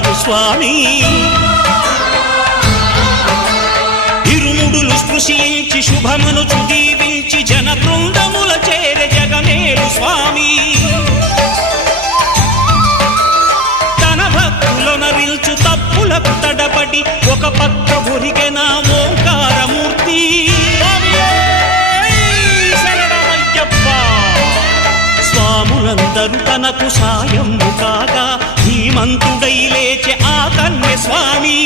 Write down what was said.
బంగారు స్వామి ఇరుముడులు స్పృశించి శుభమును చుదీవించి జన బృందముల చేర జగమేలు స్వామి తన భక్తులొనరిల్చు తప్పులకు తడబడి ఒక పక్క ఒరిగెన ఓంకారమూర్తి స్వాములందరూ తనకు సాయము కాగా ధీమంతుడై లేచె ఆ కన్య స్వామి